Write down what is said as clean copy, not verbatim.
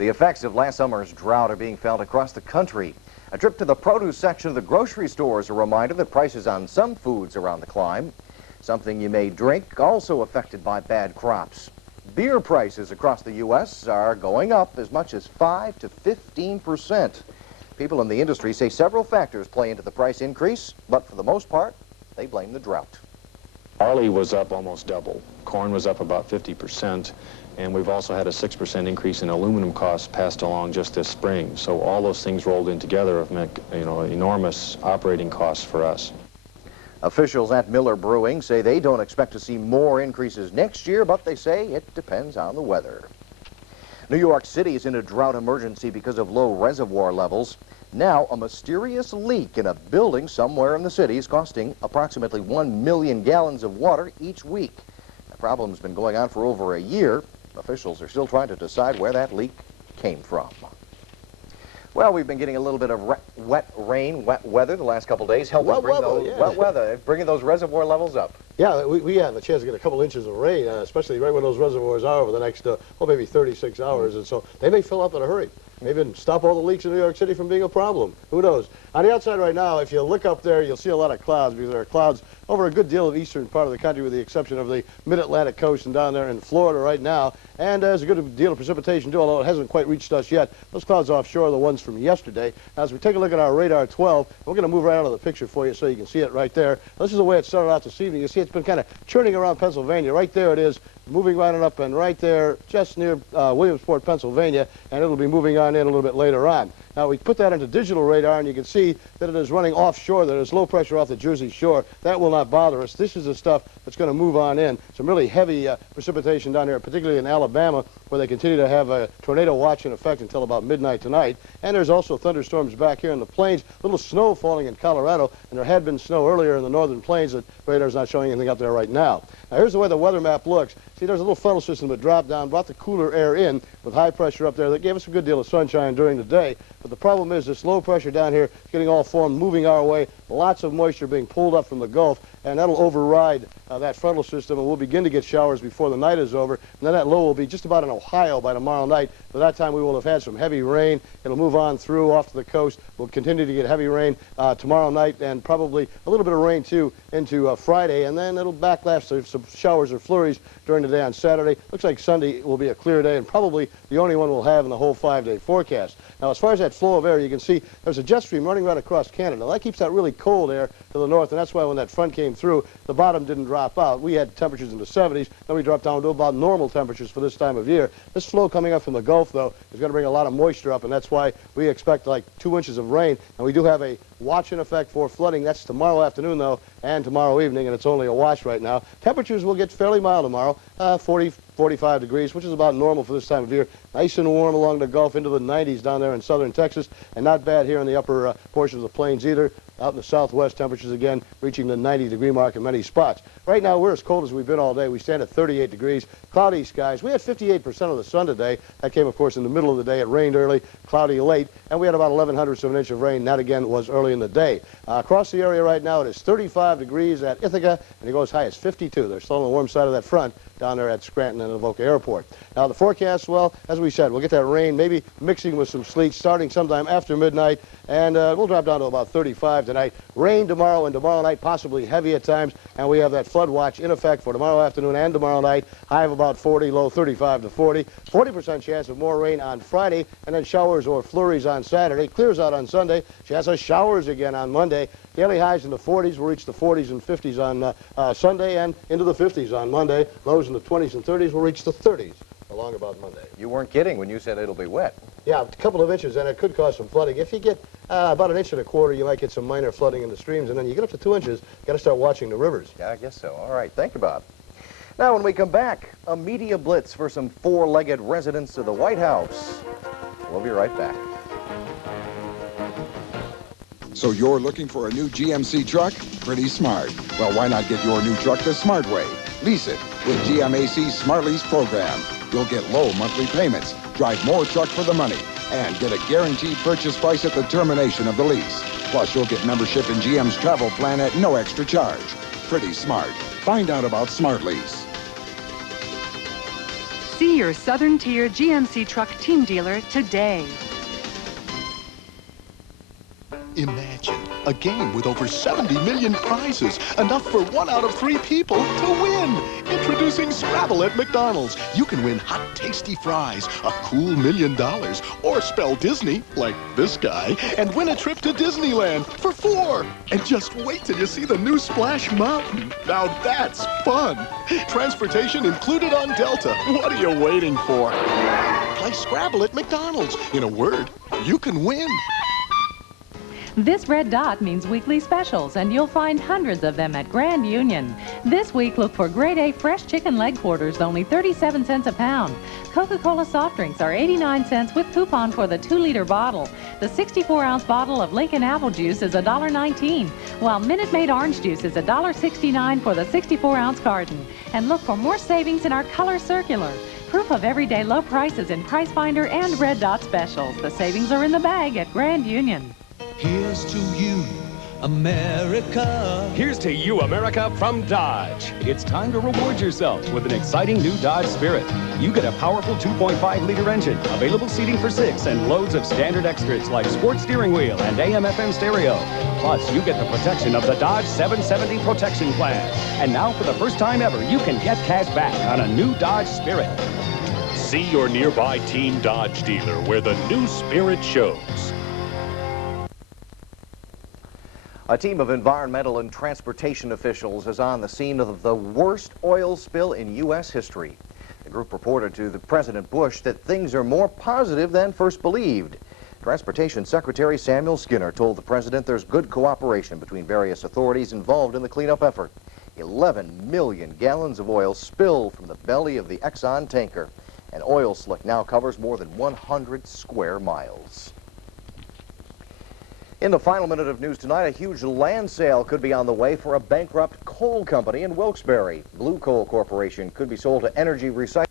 The effects of last summer's drought are being felt across the country. A trip to the produce section of the grocery store is a reminder that prices on some foods are on the climb. Something you may drink also affected by bad crops. Beer prices across the U.S. are going up as much as 5 to 15%. People in the industry say several factors play into the price increase, but for the most part, they blame the drought. Barley was up almost double. Corn was up about 50%. And we've also had a 6% increase in aluminum costs passed along just this spring. So all those things rolled in together have meant, enormous operating costs for us. Officials at Miller Brewing say they don't expect to see more increases next year, but they say it depends on the weather. New York City is in a drought emergency because of low reservoir levels. Now, a mysterious leak in a building somewhere in the city is costing approximately 1 million gallons of water each week. The problem's been going on for over a year. Officials are still trying to decide where that leak came from. Well, we've been getting a little bit of wet weather the last couple of days, helping bringing those reservoir levels up. Yeah, we had a chance to get a couple inches of rain, especially right when those reservoirs are over the next, maybe 36 hours, and so they may fill up in a hurry. Maybe stop all the leaks in New York City from being a problem. Who knows? On the outside right now, if you look up there, you'll see a lot of clouds because there are clouds over a good deal of eastern part of the country with the exception of the mid-Atlantic coast and down there in Florida right now. And there's a good deal of precipitation too, although it hasn't quite reached us yet. Those clouds offshore are the ones from yesterday. Now, as we take a look at our radar 12, we're going to move right out of the picture for you so you can see it right there. This is the way it started out this evening. You see it's been kind of churning around Pennsylvania. Right there it is, moving right on up and right there just near Williamsport, Pennsylvania, and it'll be moving on in a little bit later on. Now, we put that into digital radar, and you can see that it is running offshore. There is low pressure off the Jersey shore. That will not bother us. This is the stuff that's going to move on in. Some really heavy precipitation down here, particularly in Alabama, where they continue to have a tornado watch in effect until about midnight tonight. And there's also thunderstorms back here in the plains. Little snow falling in Colorado, and there had been snow earlier in the northern plains. The radar's not showing anything up there right now. Now, here's the way the weather map looks. See, there's a little funnel system that dropped down, brought the cooler air in with high pressure up there that gave us a good deal of sunshine during the day. But the problem is this low pressure down here is getting all formed, moving our way. Lots of moisture being pulled up from the Gulf, and that'll override that frontal system, and we'll begin to get showers before the night is over. And then that low will be just about in Ohio by tomorrow night. By that time, we will have had some heavy rain. It'll move on through off to the coast. We'll continue to get heavy rain tomorrow night, and probably a little bit of rain, too, into Friday. And then it'll backlash to some showers or flurries during the day on Saturday. Looks like Sunday will be a clear day, and probably the only one we'll have in the whole 5-day forecast. Now, as far as that flow of air, you can see there's a jet stream running right across Canada. That keeps that really cold air to the north, and that's why when that front came through, the bottom didn't drop out. We had temperatures in the 70s, then we dropped down to about normal temperatures for this time of year. This flow coming up from the Gulf, though, is going to bring a lot of moisture up, and that's why we expect like 2 inches of rain, and we do have a watch in effect for flooding. That's tomorrow afternoon, though, and tomorrow evening, and it's only a watch right now. Temperatures will get fairly mild tomorrow, 40, 45 degrees, which is about normal for this time of year. Nice and warm along the Gulf into the 90s down there in southern Texas, and not bad here in the upper portion of the plains either. Out in the southwest, temperatures again reaching the 90-degree mark in many spots. Right now, we're as cold as we've been all day. We stand at 38 degrees, cloudy skies. We had 58% of the sun today. That came, of course, in the middle of the day. It rained early, cloudy late, and we had about 0.11 of an inch of rain. That, again, was early in the day. Across the area right now, it is 35 degrees at Ithaca, and it goes as high as 52. They're still on the warm side of that front down there at Scranton and Avoca Airport. Now, the forecast, well, as we said, we'll get that rain, maybe mixing with some sleet starting sometime after midnight, and we'll drop down to about 35 tonight. Rain tomorrow and tomorrow night, possibly heavy at times, and we have that flood watch in effect for tomorrow afternoon and tomorrow night. High of about 40, low 35 to 40. 40% chance of more rain on Friday, and then showers or flurries on Saturday. Clears out on Sunday. Chance of showers again on Monday. Daily highs in the 40s. We'll reach the 40s and 50s on Sunday and into the 50s on Monday. Lows in the 20s and 30s. We'll reach the 30s along about Monday. You weren't kidding when you said it'll be wet. Yeah, a couple of inches, and it could cause some flooding. If you get about 1.25 inches, you might get some minor flooding in the streams, and then you get up to 2 inches, you got to start watching the rivers. Yeah, I guess so. All right, thank you, Bob. Now, when we come back, a media blitz for some four-legged residents of the White House. We'll be right back. So you're looking for a new GMC truck? Pretty smart. Well, why not get your new truck the smart way? Lease it with GMAC's Smart Lease program. You'll get low monthly payments, drive more truck for the money, and get a guaranteed purchase price at the termination of the lease. Plus, you'll get membership in GM's travel plan at no extra charge. Pretty smart. Find out about Smart Lease. See your Southern Tier GMC truck team dealer today. Imagine a game with over 70 million prizes, enough for 1 out of 3 people to win. Introducing Scrabble at McDonald's. You can win hot, tasty fries, a cool $1 million, or spell Disney, like this guy, and win a trip to Disneyland for 4. And just wait till you see the new Splash Mountain. Now that's fun. Transportation included on Delta. What are you waiting for? Play Scrabble at McDonald's. In a word, you can win. This red dot means weekly specials, and you'll find hundreds of them at Grand Union. This week, look for Grade A fresh chicken leg quarters, only 37 cents a pound. Coca-Cola soft drinks are 89 cents with coupon for the 2-liter bottle. The 64-ounce bottle of Lincoln apple juice is $1.19, while Minute Maid orange juice is $1.69 for the 64-ounce carton. And look for more savings in our color circular. Proof of everyday low prices in Price Finder and Red Dot specials. The savings are in the bag at Grand Union. Here's to you, America. Here's to you, America, from Dodge. It's time to reward yourself with an exciting new Dodge Spirit. You get a powerful 2.5-liter engine, available seating for 6, and loads of standard extras like sports steering wheel and AM/FM stereo. Plus, you get the protection of the Dodge 770 Protection Plan. And now, for the first time ever, you can get cash back on a new Dodge Spirit. See your nearby Team Dodge dealer where the new Spirit shows. A team of environmental and transportation officials is on the scene of the worst oil spill in U.S. history. The group reported to the President Bush that things are more positive than first believed. Transportation Secretary Samuel Skinner told the President there's good cooperation between various authorities involved in the cleanup effort. 11 million gallons of oil spilled from the belly of the Exxon tanker. An oil slick now covers more than 100 square miles. In the final minute of news tonight, a huge land sale could be on the way for a bankrupt coal company in Wilkes-Barre. Blue Coal Corporation could be sold to energy recycling.